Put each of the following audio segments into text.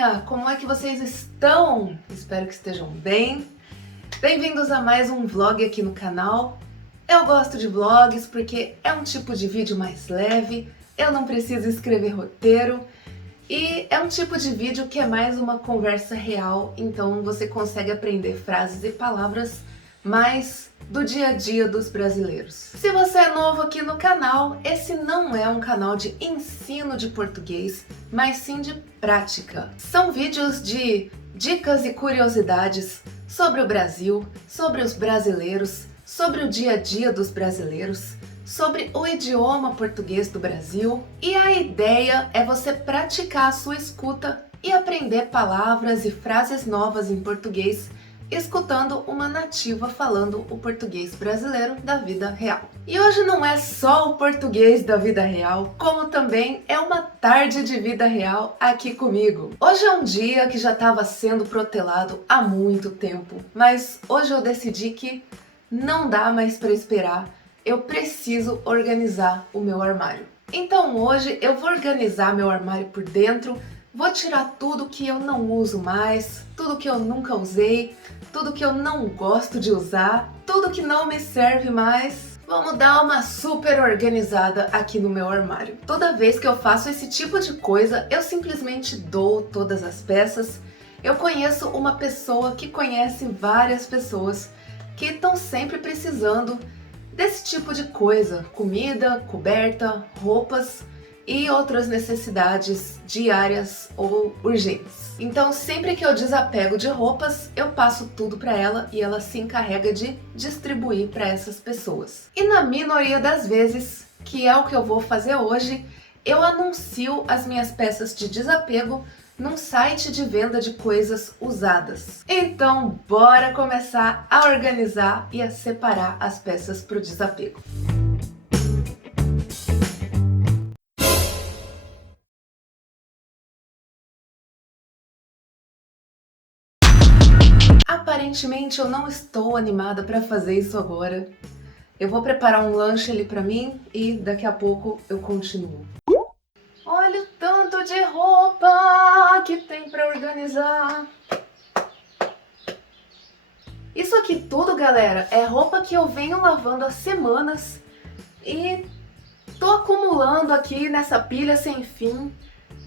galerinha! Como é que vocês estão? Espero que estejam bem. Bem-vindos a mais um vlog aqui no canal. Eu gosto de vlogs porque é um tipo de vídeo mais leve, eu não preciso escrever roteiro e é um tipo de vídeo que é mais uma conversa real, então você consegue aprender frases e palavras mais do dia a dia dos brasileiros. Se você é novo aqui no canal, esse não é um canal de ensino de português, mas sim de prática. São vídeos de dicas e curiosidades sobre o Brasil, sobre os brasileiros, sobre o dia a dia dos brasileiros, sobre o idioma português do Brasil, e a ideia é você praticar a sua escuta e aprender palavras e frases novas em português escutando uma nativa falando o português brasileiro da vida real. E hoje não é só o português da vida real, como também é uma tarde de vida real aqui comigo. Hoje é um dia que já estava sendo protelado há muito tempo, mas hoje eu decidi que não dá mais para esperar, eu preciso organizar o meu armário. Então hoje eu vou organizar meu armário por dentro, vou tirar tudo que eu não uso mais, tudo que eu nunca usei, tudo que eu não gosto de usar, tudo que não me serve mais. Vamos dar uma super organizada aqui no meu armário. Toda vez que eu faço esse tipo de coisa, eu simplesmente dou todas as peças. Eu conheço uma pessoa que conhece várias pessoas que estão sempre precisando desse tipo de coisa, comida, coberta, roupas e outras necessidades diárias ou urgentes. Então, sempre que eu desapego de roupas, eu passo tudo para ela e ela se encarrega de distribuir para essas pessoas. E na minoria das vezes, que é o que eu vou fazer hoje, eu anuncio as minhas peças de desapego num site de venda de coisas usadas. Então, bora começar a organizar e a separar as peças para o desapego. Aparentemente eu não estou animada para fazer isso agora. Eu vou preparar um lanche ali para mim e daqui a pouco eu continuo. Olha o tanto de roupa que tem para organizar. Isso aqui tudo, galera, é roupa que eu venho lavando há semanas e tô acumulando aqui nessa pilha sem fim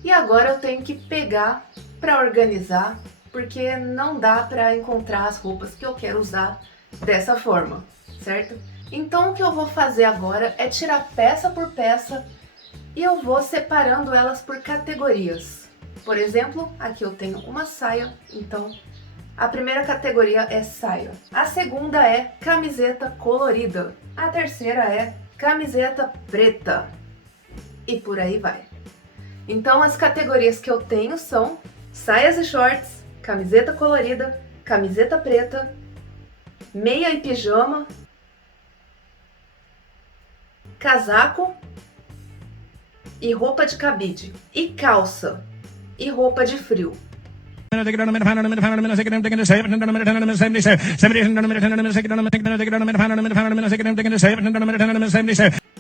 e agora eu tenho que pegar para organizar, porque não dá para encontrar as roupas que eu quero usar dessa forma, certo? Então o que eu vou fazer agora é tirar peça por peça e eu vou separando elas por categorias. Por exemplo, aqui eu tenho uma saia, então a primeira categoria é saia. A segunda é camiseta colorida. A terceira é camiseta preta. E por aí vai. Então as categorias que eu tenho são saias e shorts, camiseta colorida, camiseta preta, meia e pijama, casaco e roupa de cabide, e calça e roupa de frio.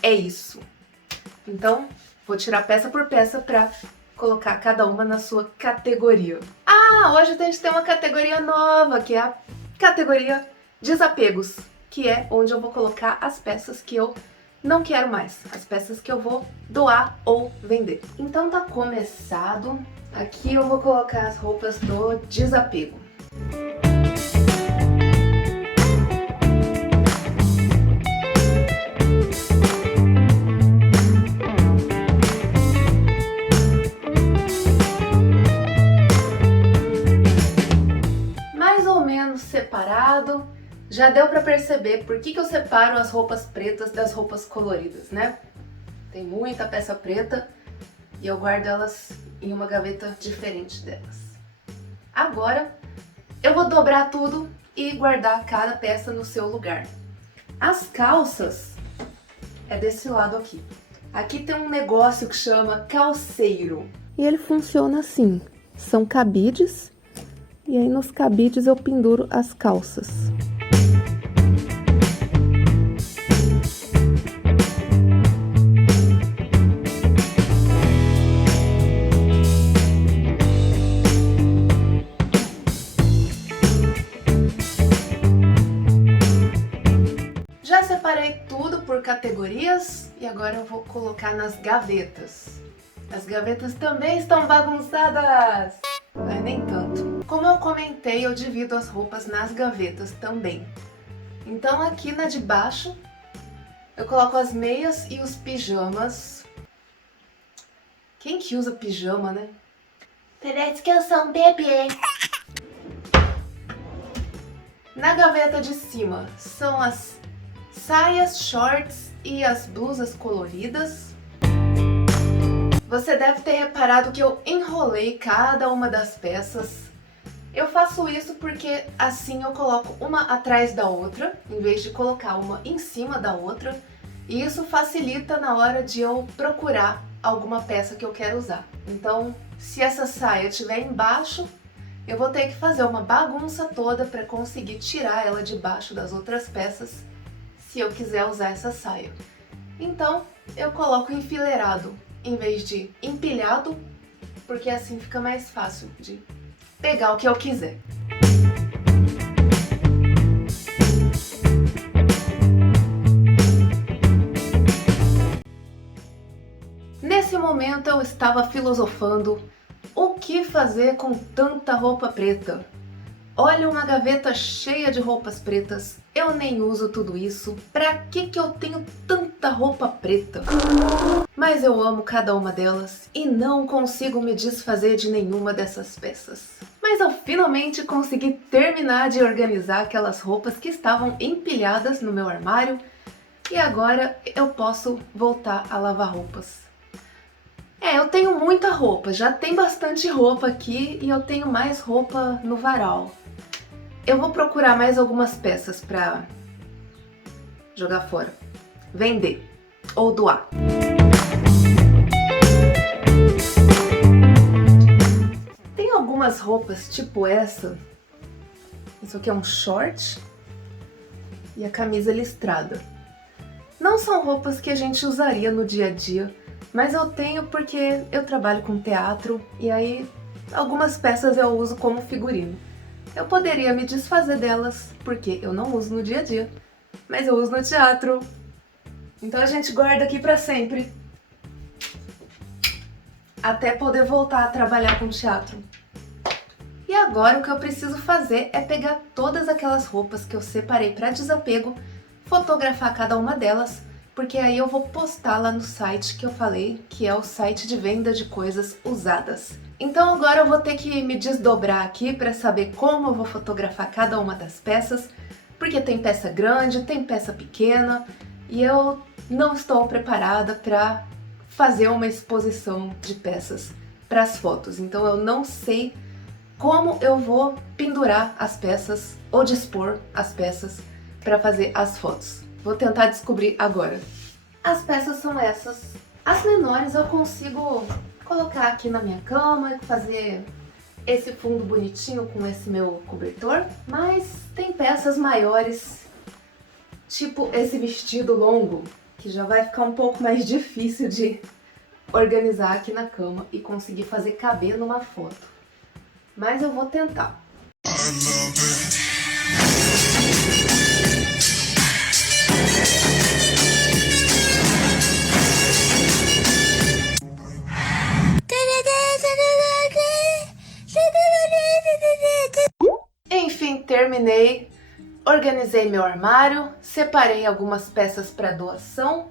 É isso. Então, vou tirar peça por peça para colocar cada uma na sua categoria. Hoje a gente tem uma categoria nova, que é a categoria desapegos, que é onde eu vou colocar as peças que eu não quero mais, as peças que eu vou doar ou vender. Então tá começado. Aqui eu vou colocar as roupas do desapego. Separado, já deu para perceber por que eu separo as roupas pretas das roupas coloridas, né? Tem muita peça preta e eu guardo elas em uma gaveta diferente delas. Agora eu vou dobrar tudo e guardar cada peça no seu lugar. As calças é desse lado aqui. Aqui tem um negócio que chama calceiro e ele funciona assim: são cabides. E aí nos cabides eu penduro as calças. agora eu vou colocar nas gavetas. As gavetas também estão bagunçadas! Mas nem tanto. Como eu comentei, eu divido as roupas nas gavetas também. Então aqui na de baixo, eu coloco as meias e os pijamas. Quem que usa pijama, né? Parece que eu sou um bebê. Na gaveta de cima são as saias, shorts e as blusas coloridas. Você deve ter reparado que eu enrolei cada uma das peças. Eu faço isso porque assim eu coloco uma atrás da outra, em vez de colocar uma em cima da outra. E isso facilita na hora de eu procurar alguma peça que eu quero usar. Então, se essa saia estiver embaixo, eu vou ter que fazer uma bagunça toda para conseguir tirar ela debaixo das outras peças, se eu quiser usar essa saia. Então, eu coloco enfileirado em vez de empilhado, porque assim fica mais fácil de pegar o que eu quiser. Nesse momento eu estava filosofando o que fazer com tanta roupa preta. Olha, uma gaveta cheia de roupas pretas, eu nem uso tudo isso. Pra que eu tenho tanta roupa preta? Mas eu amo cada uma delas e não consigo me desfazer de nenhuma dessas peças. Mas eu finalmente consegui terminar de organizar aquelas roupas que estavam empilhadas no meu armário e agora eu posso voltar a lavar roupas. Eu tenho muita roupa, já tem bastante roupa aqui e eu tenho mais roupa no varal. Eu vou procurar mais algumas peças pra jogar fora, vender ou doar. Tem algumas roupas tipo essa. Isso aqui é um short e a camisa listrada. Não são roupas que a gente usaria no dia a dia, mas eu tenho porque eu trabalho com teatro e aí algumas peças eu uso como figurino. Eu poderia me desfazer delas porque eu não uso no dia a dia, mas eu uso no teatro. Então a gente guarda aqui pra sempre. Até poder voltar a trabalhar com teatro. E agora o que eu preciso fazer é pegar todas aquelas roupas que eu separei para desapego, fotografar cada uma delas, porque aí eu vou postar lá no site que eu falei, que é o site de venda de coisas usadas. Então agora eu vou ter que me desdobrar aqui para saber como eu vou fotografar cada uma das peças, porque tem peça grande, tem peça pequena, e eu não estou preparada para fazer uma exposição de peças para as fotos. Então eu não sei como eu vou pendurar as peças ou dispor as peças para fazer as fotos. Vou tentar descobrir agora. As peças são essas. As menores eu consigo colocar aqui na minha cama, fazer esse fundo bonitinho com esse meu cobertor. Mas tem peças maiores, tipo esse vestido longo, que já vai ficar um pouco mais difícil de organizar aqui na cama e conseguir fazer caber numa foto. Mas eu vou tentar. Enfim, terminei, organizei meu armário, separei algumas peças para doação,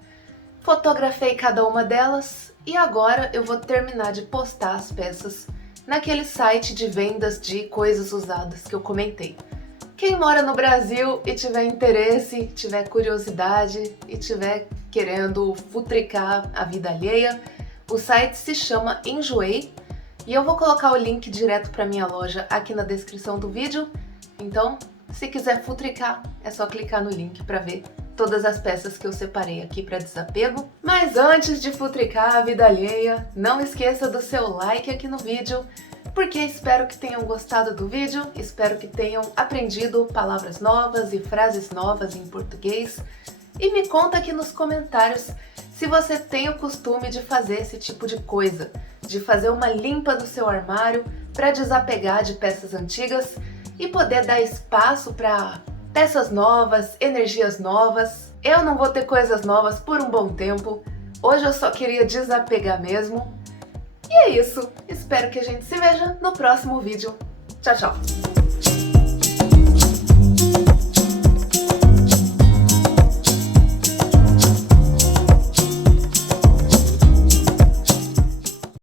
fotografei cada uma delas e agora eu vou terminar de postar as peças naquele site de vendas de coisas usadas que eu comentei. Quem mora no Brasil e tiver interesse, tiver curiosidade e tiver querendo futricar a vida alheia, o site se chama Enjoei e eu vou colocar o link direto para minha loja aqui na descrição do vídeo. Então, se quiser futricar, é só clicar no link para ver todas as peças que eu separei aqui para desapego. Mas antes de futricar a vida alheia, não esqueça do seu like aqui no vídeo, porque espero que tenham gostado do vídeo, espero que tenham aprendido palavras novas e frases novas em português. E me conta aqui nos comentários se você tem o costume de fazer esse tipo de coisa, de fazer uma limpa do seu armário para desapegar de peças antigas e poder dar espaço para peças novas, energias novas. Eu não vou ter coisas novas por um bom tempo, Hoje eu só queria desapegar mesmo. E é isso. Espero que a gente se veja no próximo vídeo. Tchau, tchau!